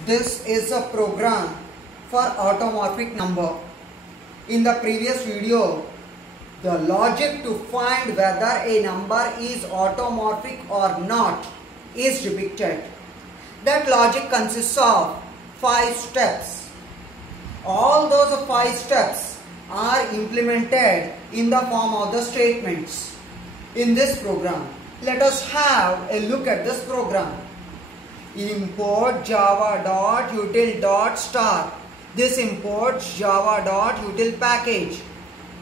This is a program for automorphic number. In the previous video, the logic to find whether a number is automorphic or not is depicted. That logic consists of 5 steps. All those 5 steps are implemented in the form of the statements in this program. Let us have a look at this program. Import java.util.star. This imports java.util package.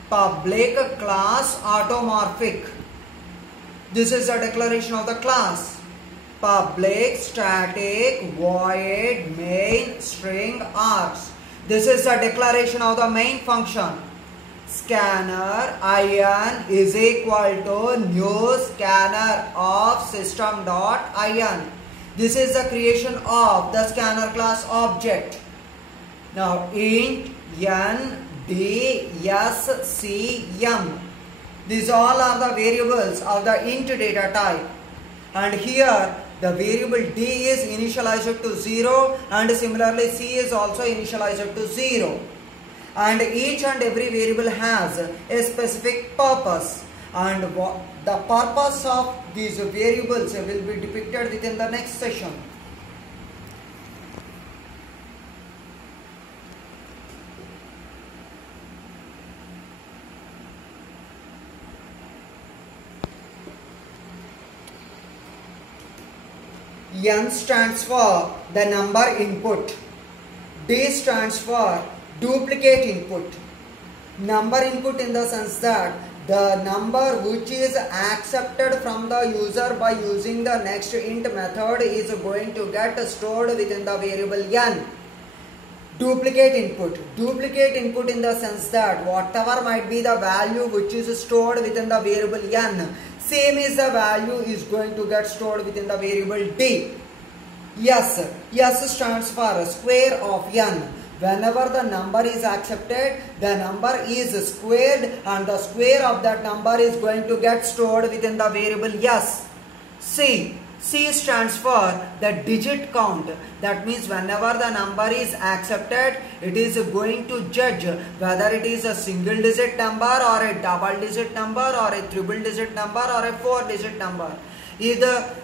Public class automorphic. This is the declaration of the class. Public static void main string args. This is the declaration of the main function. Scanner in is equal to new scanner of system.in. This is the creation of the scanner class object. Now int n d s c m. These all are the variables of the int data type. And here the variable d is initialized to 0 and similarly c is also initialized to 0. And each and every variable has a specific purpose. And the purpose of these variables will be depicted within the next session. N stands for the number input. D stands for duplicate input. Number input in the sense that the number which is accepted from the user by using the next int method is going to get stored within the variable n. Duplicate input. Duplicate input in the sense that whatever might be the value which is stored within the variable n, same is the value is going to get stored within the variable d. S. S stands for square of n. Whenever the number is accepted, the number is squared and the square of that number is going to get stored within the variable s. C. C stands for the digit count. That means whenever the number is accepted, it is going to judge whether it is a single digit number or a double digit number or a triple digit number or a 4-digit number. If the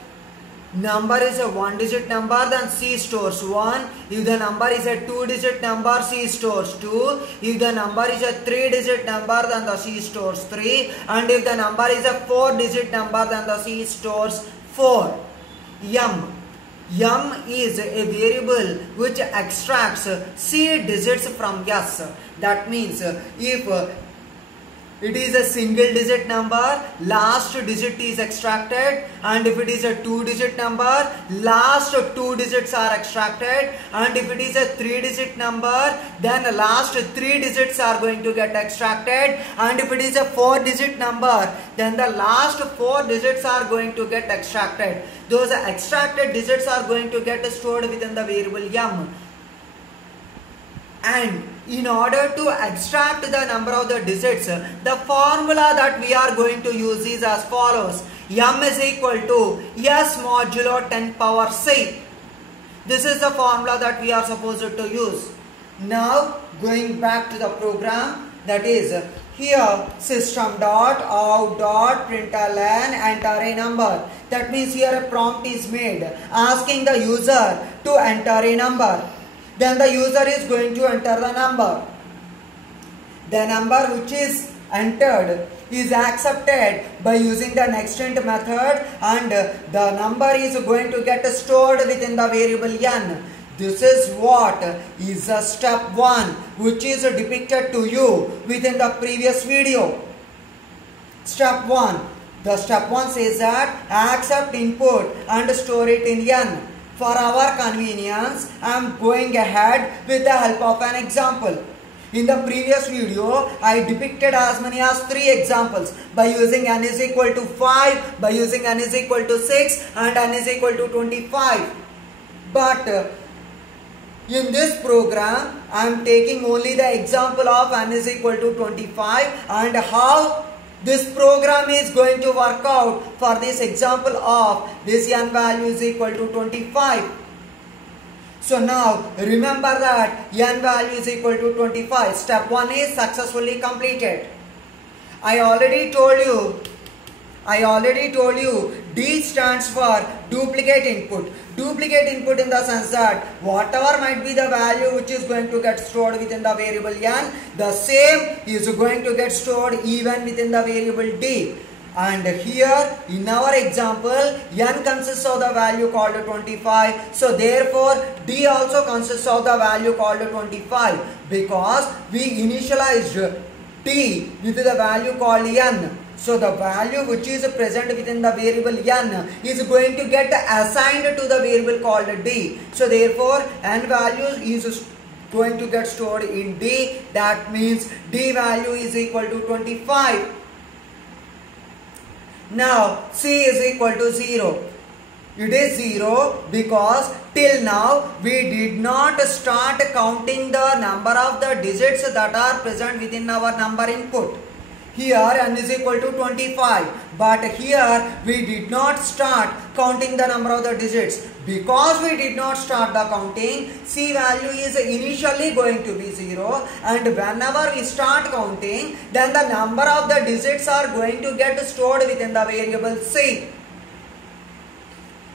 number is a 1-digit number, then C stores 1. If the number is a 2-digit number, C stores 2. If the number is a 3-digit number, then the C stores 3. And if the number is a 4-digit number, then the C stores 4. M. M is a variable which extracts C digits from S. That means if it is a single digit number, last digit is extracted, and if it is a 2-digit number, last 2 digits are extracted, and if it is a 3-digit number, then the last 3 digits are going to get extracted, and if it is a 4-digit number, then the last 4 digits are going to get extracted. Those extracted digits are going to get stored within the variable m. And in order to extract the number of the digits, the formula that we are going to use is as follows. M is equal to S modulo 10 power c. This is the formula that we are supposed to use. Now going back to the program, that is here system.out.println enter a number. That means here a prompt is made asking the user to enter a number. Then the user is going to enter the number. The number which is entered is accepted by using the nextInt method, and the number is going to get stored within the variable n. This is what is the step 1 which is depicted to you within the previous video. Step 1. The step 1 says that accept input and store it in n. For our convenience, I am going ahead with the help of an example. In the previous video, I depicted as many as 3 examples by using n is equal to 5, by using n is equal to 6 and n is equal to 25. But in this program, I am taking only the example of n is equal to 25 and how This program is going to work out for this example of this n value is equal to 25. So now remember that n value is equal to 25. Step 1 is successfully completed. I already told you D stands for duplicate input. Duplicate input in the sense that whatever might be the value which is going to get stored within the variable n, the same is going to get stored even within the variable D. And here in our example, n consists of the value called 25. So therefore D also consists of the value called 25, because we initialized D with the value called n. So the value which is present within the variable n is going to get assigned to the variable called D. So therefore n value is going to get stored in D. That means D value is equal to 25. Now C is equal to 0. It is 0 because till now we did not start counting the number of the digits that are present within our number input. Here n is equal to 25, but here we did not start counting the number of the digits. Because we did not start the counting, C value is initially going to be 0, and whenever we start counting, then the number of the digits are going to get stored within the variable C.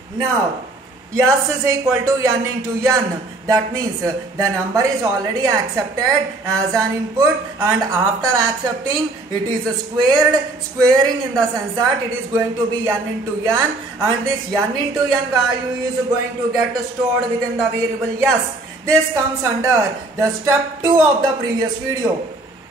Now S is equal to n into n. That means the number is already accepted as an input, and after accepting it is squaring in the sense that it is going to be n into n, and this n into n value is going to get stored within the variable S. This comes under the step 2 of the previous video.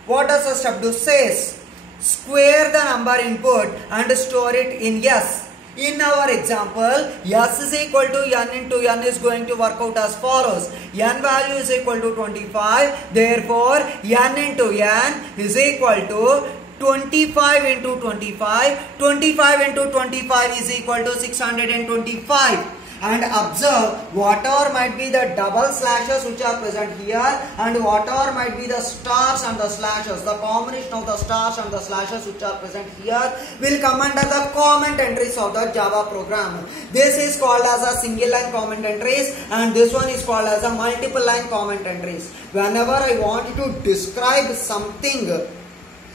What does the step 2 says? Square the number input and store it in S. In our example, S is equal to n into n is going to work out as follows. N value is equal to 25. Therefore, n into n is equal to 25 into 25. 25 into 25 is equal to 625. And observe whatever might be the double slashes which are present here, and whatever might be the stars and the slashes, the combination of the stars and the slashes which are present here will come under the comment entries of the Java program. This is called as a single line comment entries, and this one is called as a multiple line comment entries. Whenever I want to describe something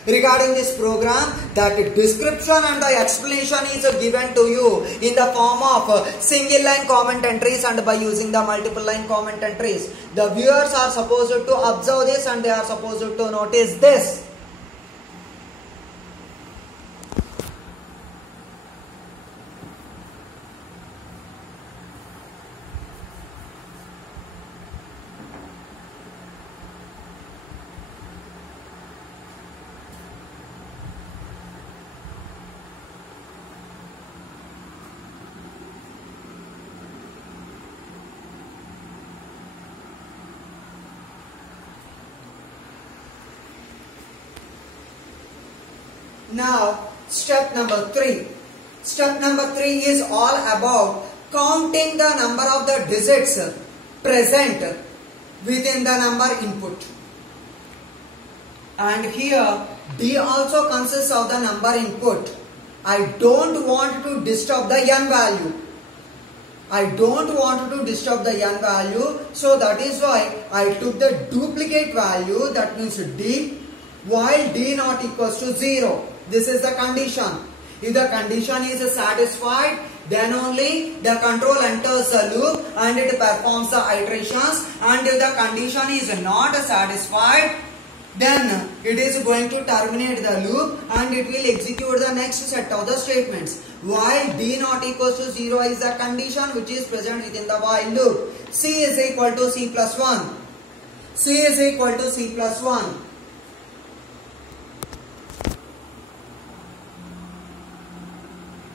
regarding this program, that description and the explanation is given to you in the form of single line comment entries and by using the multiple line comment entries. The viewers are supposed to observe this and they are supposed to notice this. Now, step number 3. Step number 3 is all about counting the number of the digits present within the number input. And here, D also consists of the number input. I don't want to disturb the n value. So that is why I took the duplicate value, that means D, while D not equals to 0. This is the condition. If the condition is satisfied, then only the control enters the loop and it performs the iterations. And if the condition is not satisfied, then it is going to terminate the loop and it will execute the next set of the statements. While D not equals to 0 is the condition which is present within the while loop. C is equal to C plus 1. C is equal to C plus 1.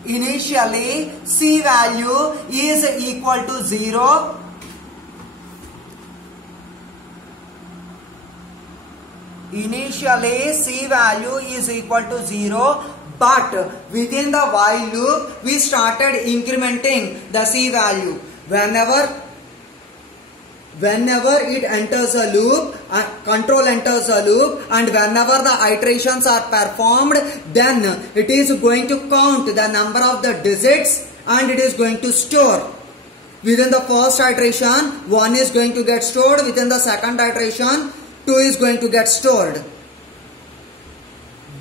Initially, C value is equal to 0. Initially, C value is equal to 0, but within the while loop, we started incrementing the C value. Whenever it enters a loop, control enters a loop, and whenever the iterations are performed, then it is going to count the number of the digits and it is going to store. within the first iteration 1 is going to get stored, within the second iteration 2 is going to get stored.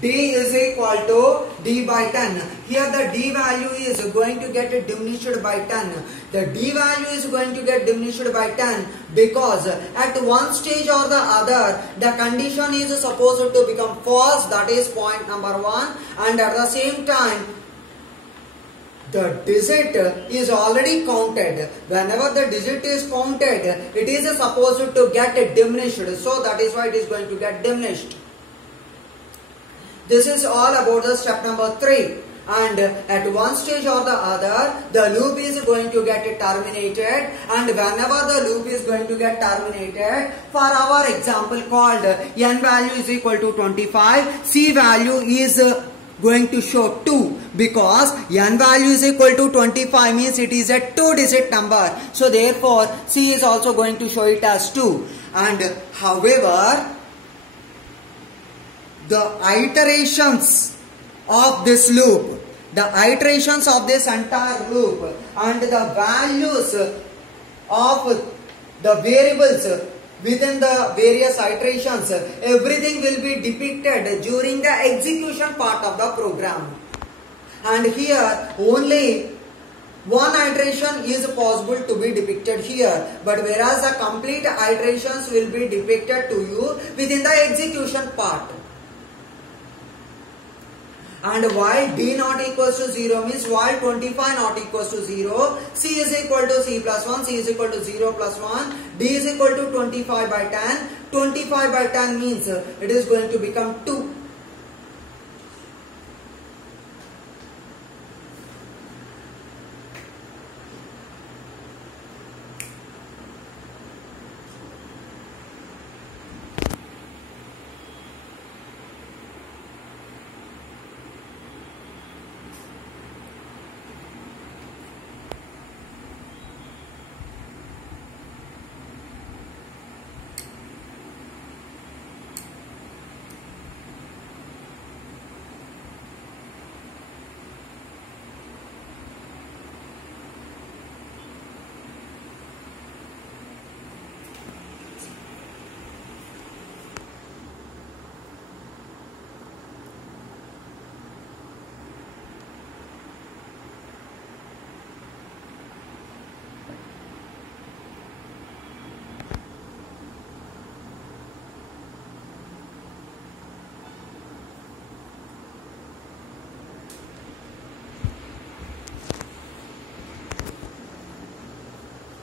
D is equal to D by 10. Here the D value is going to get diminished by 10. The D value is going to get diminished by 10 because at one stage or the other the condition is supposed to become false, that is point number 1, and at the same time the digit is already counted. Whenever the digit is counted, it is supposed to get diminished. So that is why it is going to get diminished. This is all about the step number 3. And at one stage or the other, the loop is going to get terminated. And whenever the loop is going to get terminated, for our example called n value is equal to 25, c value is going to show 2, because n value is equal to 25 means it is a 2-digit number. So therefore, c is also going to show it as 2. And however, the iterations of this loop, the iterations of this entire loop and the values of the variables within the various iterations, everything will be depicted during the execution part of the program. And here only one iteration is possible to be depicted here, but whereas the complete iterations will be depicted to you within the execution part. And while d not equals to 0 means while 25 not equals to 0, c is equal to c plus 1, c is equal to 0 plus 1, d is equal to 25 by 10. 25 by 10 means it is going to become 2.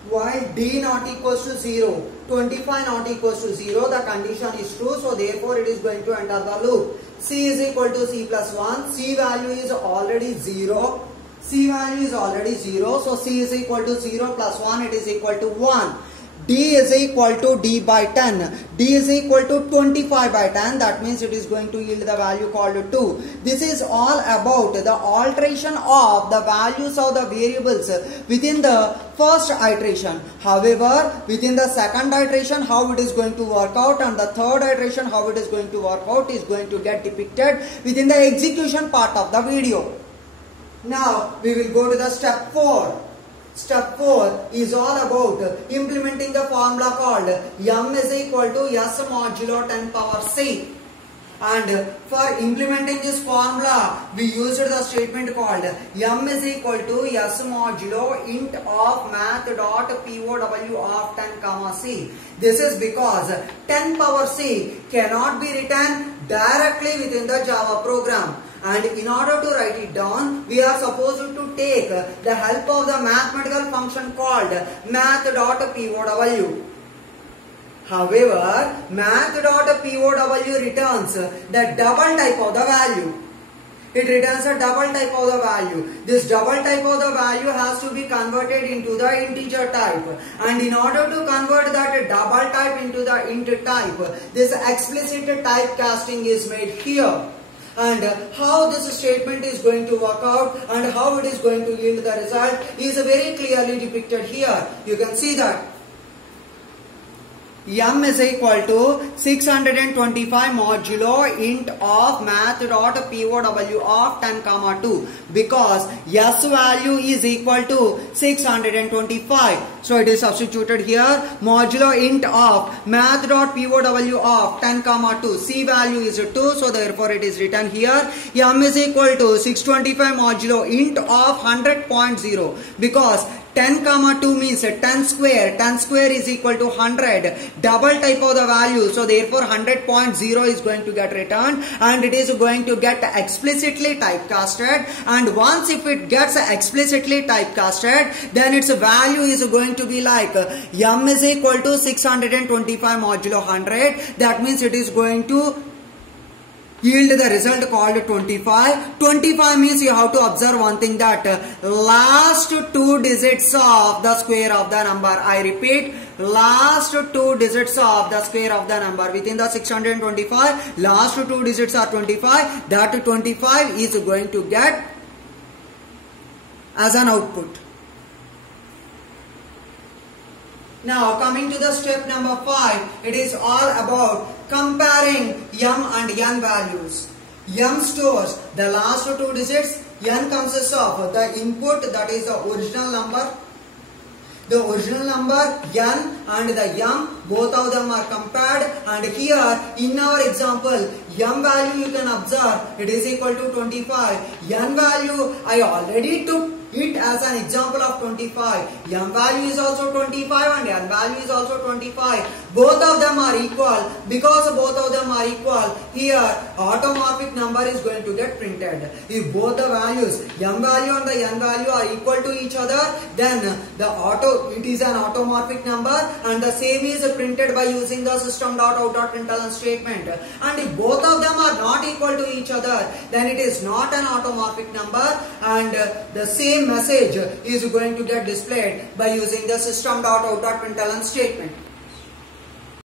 While d not equals to 0, 25 not equals to 0, the condition is true, so therefore it is going to enter the loop. C is equal to c plus 1, c value is already 0, c value is already 0, so c is equal to 0 plus 1, it is equal to 1. D is equal to d by 10. D is equal to 25 by 10. That means it is going to yield the value called 2. This is all about the alteration of the values of the variables within the first iteration. However, within the second iteration, how it is going to work out, and the third iteration, how it is going to work out, is going to get depicted within the execution part of the video. Now, we will go to the step 4. Step 4 is all about implementing the formula called m is equal to s modulo 10 power c. And for implementing this formula, we used the statement called m is equal to s modulo int of math dot POW of 10 comma c. This is because 10 power c cannot be written directly within the Java program. And in order to write it down, we are supposed to take the help of the mathematical function called math.pow. However, math.pow returns the double type of the value. It returns a double type of the value. This double type of the value has to be converted into the integer type. And in order to convert that double type into the int type, this explicit typecasting is made here. And how this statement is going to work out and how it is going to yield the result is very clearly depicted here. You can see that. m is equal to 625 modulo int of math dot POW of 10 comma 2 because s value is equal to 625. So it is substituted here modulo int of math dot POW of 10 comma 2. C value is 2, so therefore it is written here m is equal to 625 modulo int of 100.0 because 10 comma 2 means 10 square. 10 square is equal to 100. Double type of the value. So therefore 100.0 is going to get returned and it is going to get explicitly typecasted. And once if it gets explicitly typecasted, then its value is going to be like m is equal to 625 modulo 100. That means it is going to yield the result called 25. 25 means you have to observe one thing, that last two digits of the square of the number. I repeat, last two digits of the square of the number within the 625. Last two digits are 25. That 25 is going to get as an output. Now coming to the step number 5, it is all about comparing m and n values. M stores the last two digits, n consists of the input, that is the original number. The original number n and the m, both of them are compared, and here in our example m value you can observe it is equal to 25. N value I already took it as an example of 25. M value is also 25 and n value is also 25. Both of them are equal. Because both of them are equal, here automorphic number is going to get printed. If both the values m value and the n value are equal to each other, then it is an automorphic number and the same is printed by using the system.out.println statement. And if both of them are not equal to each other, then it is not an automorphic number and the same message is going to get displayed by using the system.out.println statement.